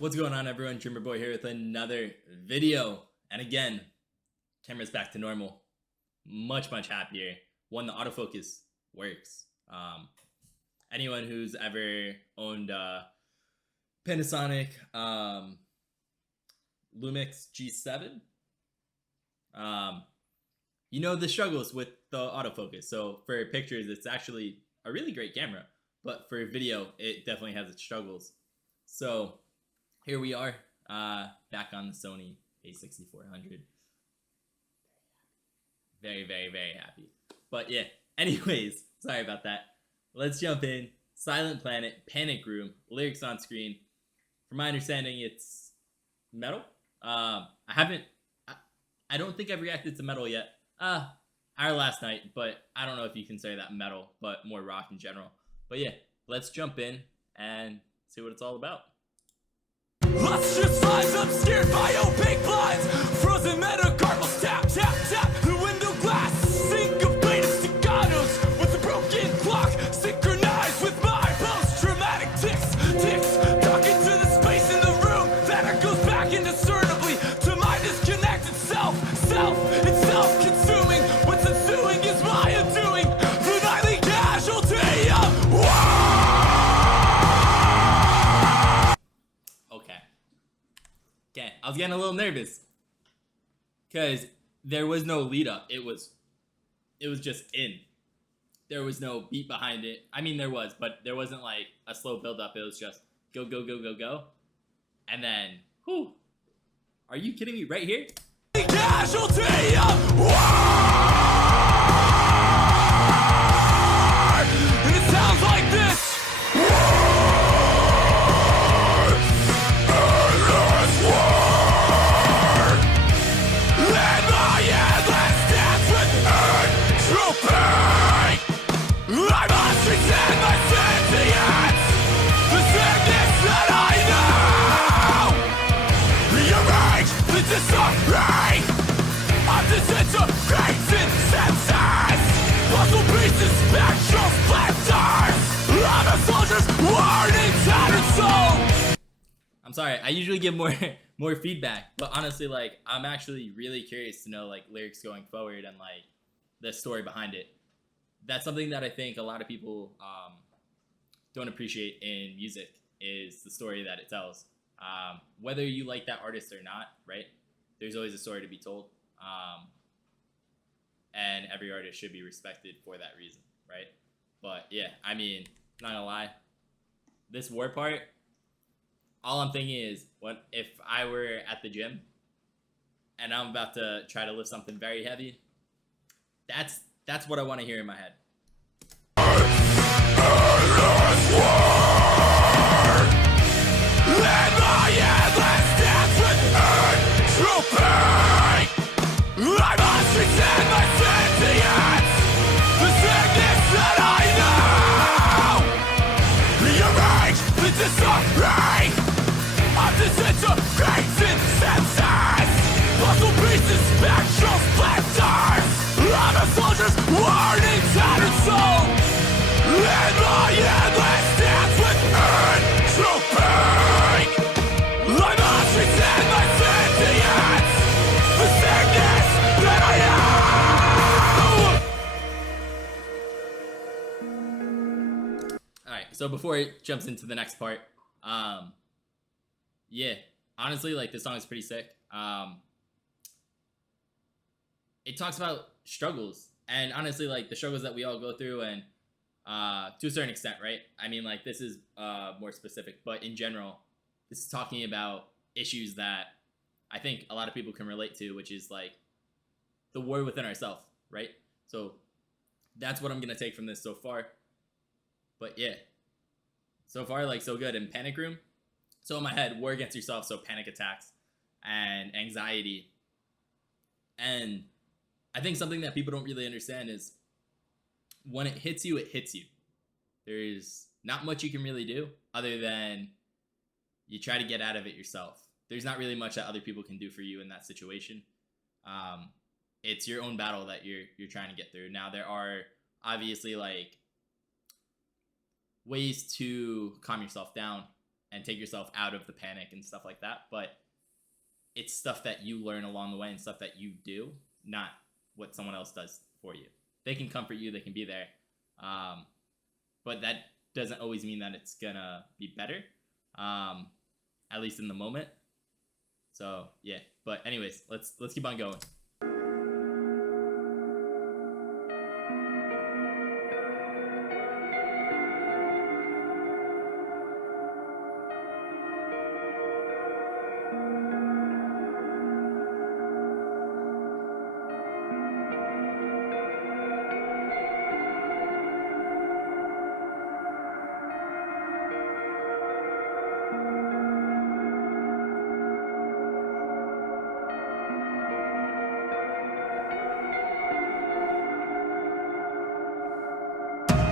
What's going on, everyone? DreamerBoy here with another video. And again, camera's back to normal. Much happier. One, the autofocus works. Anyone who's ever owned Panasonic Lumix G7, you know the struggles with the autofocus. So for pictures, it's actually a really great camera, but for video, it definitely has its struggles. So here we are, back on the Sony a6400. Very happy. But yeah, anyways, sorry about that. Let's jump in. Silent Planet, Panic Room, lyrics on screen. From my understanding, it's metal. I don't think I've reacted to metal yet. Our last night, but I don't know if you consider that metal, but more rock in general. But yeah, let's jump in and see what it's all about. Ostracized, I'm scared by opaque blinds. Frozen metacarpals, tap the window glass. Syncopated staccatos with a broken clock, synchronized with my post-traumatic ticks. Talking to the space in the room that echoes back indiscernibly to my disconnected self itself consuming. What's ensuing is my undoing. The nightly casualty of war. Okay, I was getting a little nervous because there was no lead up. It was just in. There was no beat behind it. I mean, there was, but there wasn't like a slow build up. It was just go, and then, whew. Are you kidding me? Right here? Casualty of war. And it sounds like this. I'm sorry, I usually give more feedback, but honestly, like, I'm actually really curious to know like lyrics going forward and like the story behind it. That's something that I think a lot of people don't appreciate in music, is the story that it tells. Whether you like that artist or not, right? There's always a story to be told. And every artist should be respected for that reason, right? But yeah, I mean, not gonna lie, this war part, all I'm thinking is, what if I were at the gym and I'm about to try to lift something very heavy? That's what I want to hear in my head. So before it jumps into the next part, yeah, honestly, like, this song is pretty sick. It talks about struggles, and honestly, like, the struggles that we all go through, and to a certain extent, right? I mean, like, this is more specific, but in general, this is talking about issues that I think a lot of people can relate to, which is like the war within ourselves, right? So that's what I'm gonna take from this so far. But yeah, so far, like, so good. In Panic Room, so in my head, war against yourself, so panic attacks and anxiety. And I think something that people don't really understand is when it hits you, it hits you. There's not much you can really do other than you try to get out of it yourself. There's not really much that other people can do for you in that situation. It's your own battle that you're trying to get through. Now, there are obviously like ways to calm yourself down, and take yourself out of the panic and stuff like that. But it's stuff that you learn along the way and stuff that you do, not what someone else does for you. They can comfort you, they can be there, but that doesn't always mean that it's gonna be better, at least in the moment. So yeah, but anyways, let's keep on going.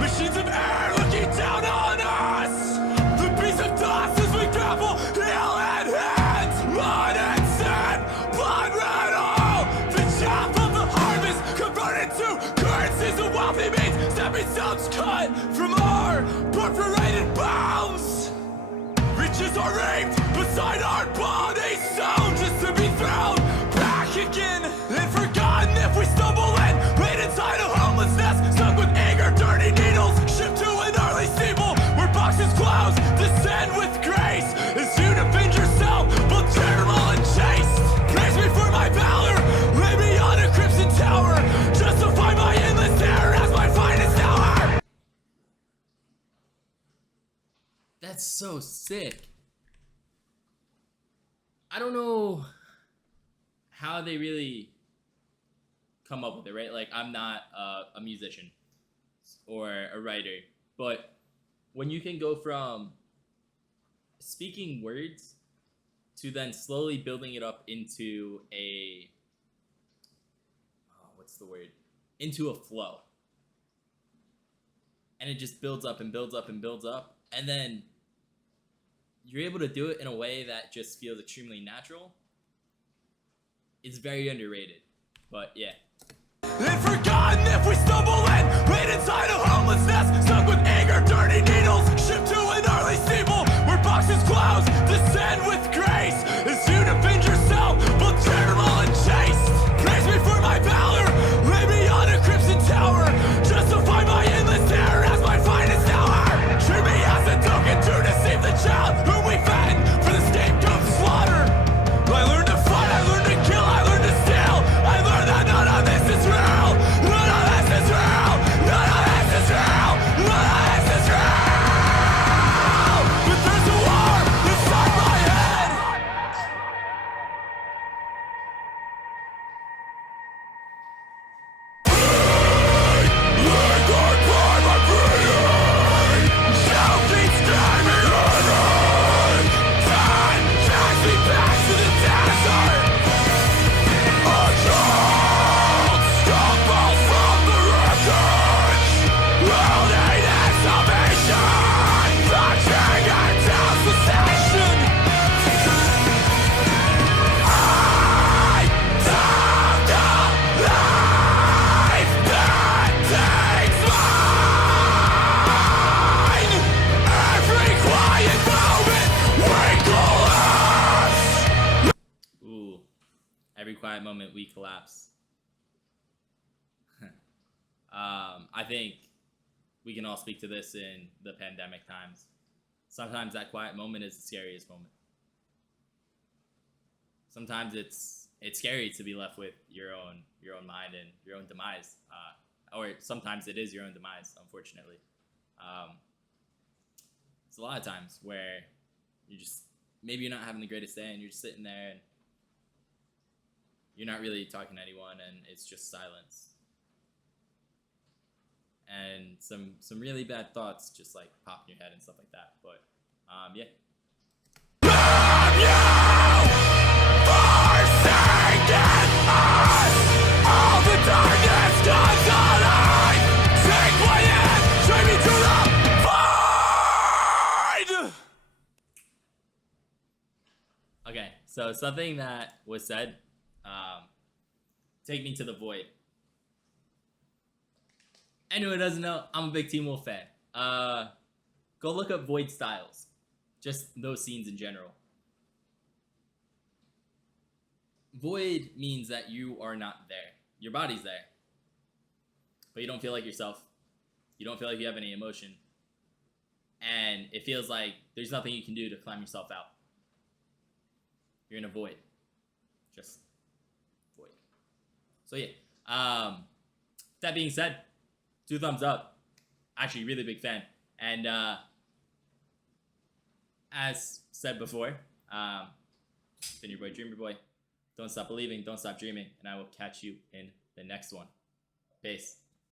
Machines of air looking down on us. The beast of dust as we grapple, heel and hands. Blood and sand, blood red all. The chaff of the harvest converted to currencies of wealthy means. Stepping stones cut from our perforated bones. Riches are raped beside our bodies, sown just to be thrown back again and forgotten if we stumble and laid inside a homeless nest, stuck with anger, dirty needles, shipped to an early steeple where boxes close, descend with grace as you defend yourself, both charitable and chaste. Praise me for my valor, lay me on a crimson tower, justify my endless terror as my finest hour. That's so sick. I don't know how they really come up with it, right? Like, I'm not a musician or a writer, but when you can go from speaking words to then slowly building it up into a into a flow, and it just builds up and builds up and builds up, and then you're able to do it in a way that just feels extremely natural. It's very underrated, but yeah. And forgotten if we stumble and laid inside a homeless nest, stuck with anger, dirty needles, shipped to an early steeple where boxes close, descend with grace as you defend yourself, both charitable and chaste. Praise me for my valor, lay me on a crimson tower, justify my endless terror as my finest hour. Treat me as a token to deceive the child whom we fatten for the scapegoat slaughter. I learned to fight, I learned to kill, I learned to steal. I learned that none of this is real. None of this is real. None of this is real. None of this is real. But there's a war inside my head. Lingered by my breathing, shouting, screaming, running. Time drags me back to the desert. A child stumbles from the wreckage, holding its salvation, touching its possession. I took the life that takes mine. Every quiet moment we collapse. Ooh, every quiet moment we collapse. I think we can all speak to this in the pandemic times. Sometimes that quiet moment is the scariest moment. Sometimes it's scary to be left with your own mind and your own demise, or sometimes it is your own demise. Unfortunately, it's a lot of times where maybe you're not having the greatest day and you're just sitting there and you're not really talking to anyone and it's just silence. And some really bad thoughts just like pop in your head and stuff like that. But yeah. Forsaken us, all the darkness comes alive. Take my hand, drag me to the void. Okay, so something that was said, take me to the void. Anyone who doesn't know, I'm a big Teen Wolf fan. Go look up Void Styles. just those scenes in general. Void means that you are not there. Your body's there, but you don't feel like yourself. You don't feel like you have any emotion. And it feels like there's nothing you can do to climb yourself out. You're in a void. Just void. So yeah. That being said, 2 thumbs up. Actually, really big fan. And as said before, been your boy, DreamerBoy. Don't stop believing, don't stop dreaming, and I will catch you in the next one. Peace.